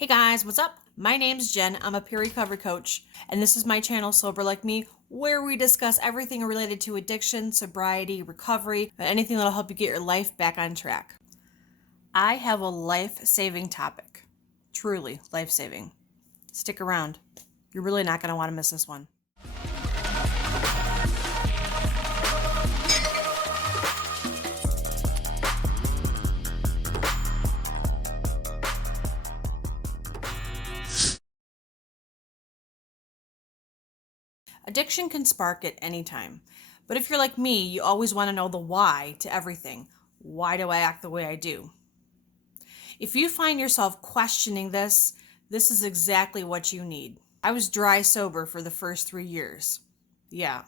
Hey guys, what's up? My name's Jen. I'm a peer recovery coach, and this is my channel, Sober Like Me, where we discuss everything related to addiction, sobriety, recovery, and anything that'll help you get your life back on track. I have a life-saving topic. Truly life-saving. Stick around. You're really not going to want to miss this one. Addiction can spark at any time. But if you're like me, you always want to know the why to everything. Why do I act the way I do? If you find yourself questioning this is exactly what you need. I was dry sober for the first 3 years. Yeah.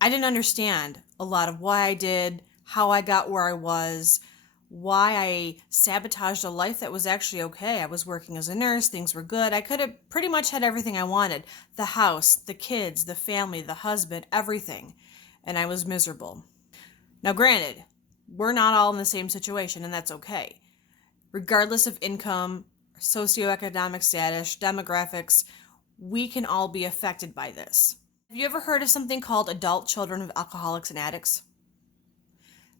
I didn't understand a lot of why I did, how I got where I was, why I sabotaged a life that was actually okay. I was working as a nurse, things were good. I could have pretty much had everything I wanted: the house, the kids, the family, the husband, everything. And I was miserable. Now, granted, we're not all in the same situation, and that's okay. Regardless of income, socioeconomic status, demographics, we can all be affected by this. Have you ever heard of something called Adult Children of Alcoholics and Addicts?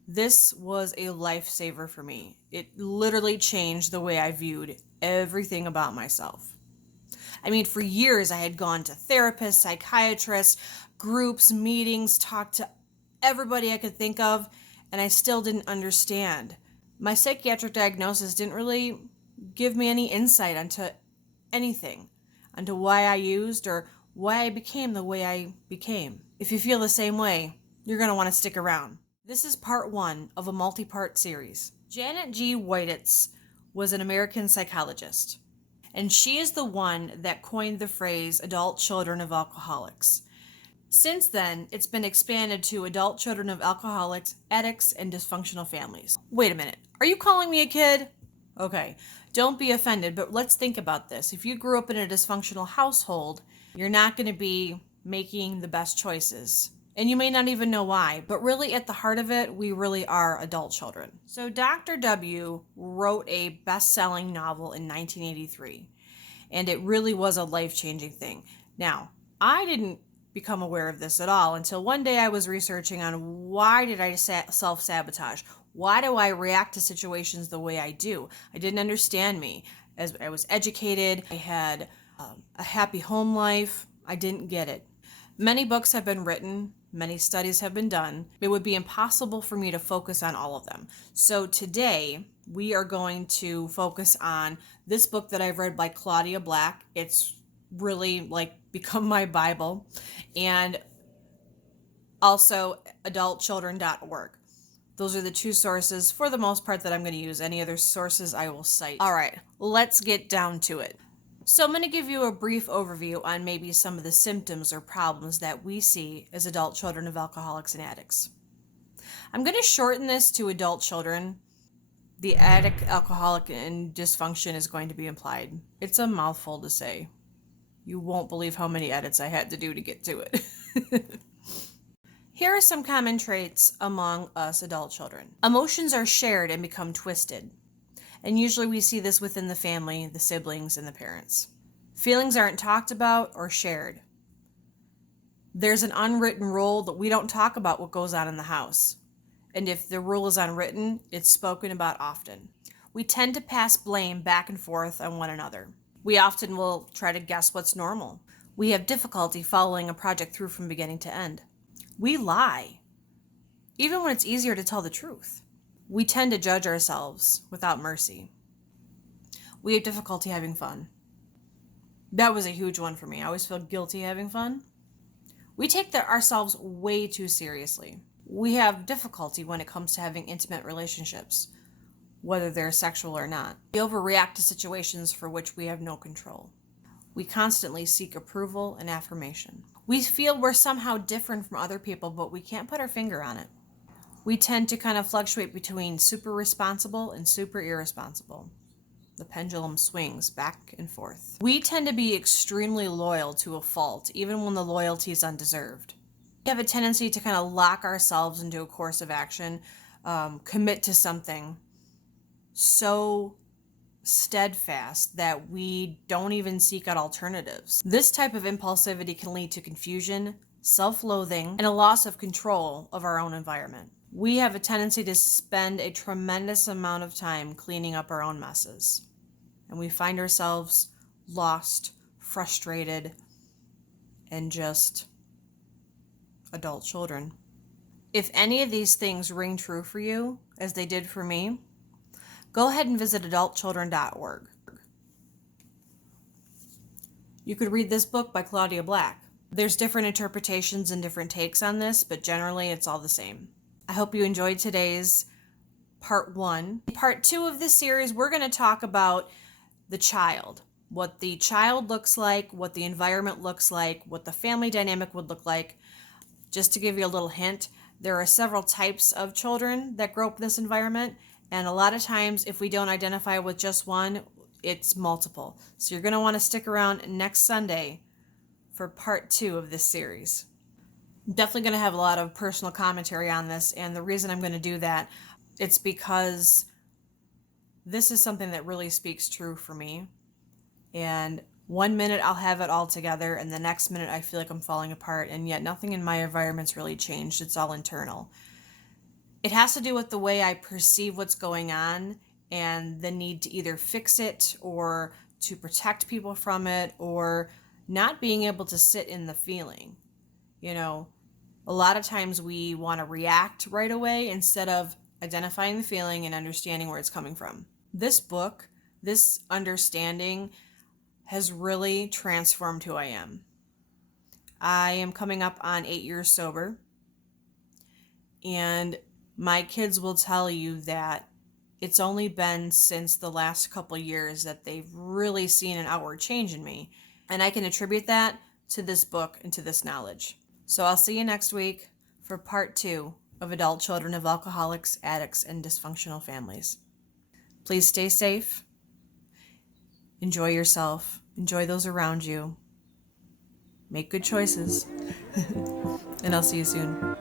This was a lifesaver for me. It literally changed the way I viewed everything about myself. I mean, for years I had gone to therapists, psychiatrists, groups, meetings, talked to everybody I could think of, and I still didn't understand. My psychiatric diagnosis didn't really give me any insight onto anything, onto why I used or why I became the way I became. If you feel the same way, you're going to want to stick around. This is part one of a multi-part series. Janet G. Whititz was an American psychologist, and she is the one that coined the phrase adult children of alcoholics. Since then, it's been expanded to adult children of alcoholics, addicts, and dysfunctional families. Wait a minute, are you calling me a kid? Okay, don't be offended, but let's think about this. If you grew up in a dysfunctional household, you're not going to be making the best choices. And you may not even know why, but really at the heart of it, we really are adult children. So Dr. W wrote a best-selling novel in 1983, and it really was a life-changing thing. Now, I didn't become aware of this at all until one day I was researching on why did I self-sabotage? Why do I react to situations the way I do? I didn't understand me. As I was educated, I had a happy home life. I didn't get it. Many books have been written, many studies have been done. It would be impossible for me to focus on all of them. So today, we are going to focus on this book that I've read by Claudia Black. It's really like become my Bible. And also adultchildren.org. Those are the two sources for the most part that I'm going to use. Any other sources I will cite. All right, let's get down to it. So I'm going to give you a brief overview on maybe some of the symptoms or problems that we see as adult children of alcoholics and addicts. I'm going to shorten this to adult children. The addict, alcoholic, and dysfunction is going to be implied. It's a mouthful to say. You won't believe how many edits I had to do to get to it. Here are some common traits among us adult children. Emotions are shared and become twisted. And usually we see this within the family, the siblings, and the parents. Feelings aren't talked about or shared. There's an unwritten rule that we don't talk about what goes on in the house. And if the rule is unwritten, it's spoken about often. We tend to pass blame back and forth on one another. We often will try to guess what's normal. We have difficulty following a project through from beginning to end. We lie, even when it's easier to tell the truth. We tend to judge ourselves without mercy. We have difficulty having fun. That was a huge one for me. I always feel guilty having fun. We take ourselves way too seriously. We have difficulty when it comes to having intimate relationships, whether they're sexual or not. We overreact to situations for which we have no control. We constantly seek approval and affirmation. We feel we're somehow different from other people, but we can't put our finger on it. We tend to kind of fluctuate between super responsible and super irresponsible. The pendulum swings back and forth. We tend to be extremely loyal to a fault, even when the loyalty is undeserved. We have a tendency to kind of lock ourselves into a course of action, commit to something so steadfast that we don't even seek out alternatives. This type of impulsivity can lead to confusion, self-loathing, and a loss of control of our own environment. We have a tendency to spend a tremendous amount of time cleaning up our own messes, and we find ourselves lost, frustrated, and just adult children. If any of these things ring true for you, as they did for me, go ahead and visit adultchildren.org. You could read this book by Claudia Black. There's different interpretations and different takes on this, but generally it's all the same. I hope you enjoyed today's part 1. In part 2 of this series, we're going to talk about the child, what the child looks like, what the environment looks like, what the family dynamic would look like. Just to give you a little hint, there are several types of children that grow up in this environment, and a lot of times if we don't identify with just one, it's multiple. So you're going to want to stick around next Sunday for part 2 of this series. I'm definitely going to have a lot of personal commentary on this, and the reason I'm going to do that, it's because this is something that really speaks true for me. And one minute I'll have it all together, and the next minute I feel like I'm falling apart, and yet nothing in my environment's really changed. It's all internal. It has to do with the way I perceive what's going on and the need to either fix it or to protect people from it, or not being able to sit in the feeling. You know, a lot of times we want to react right away instead of identifying the feeling and understanding where it's coming from. This book, this understanding, has really transformed who I am. I am coming up on 8 years sober, and my kids will tell you that it's only been since the last couple years that they've really seen an outward change in me, and I can attribute that to this book and to this knowledge. So I'll see you next week for part 2 of Adult Children of Alcoholics, Addicts, and Dysfunctional Families. Please stay safe. Enjoy yourself. Enjoy those around you. Make good choices. And I'll see you soon.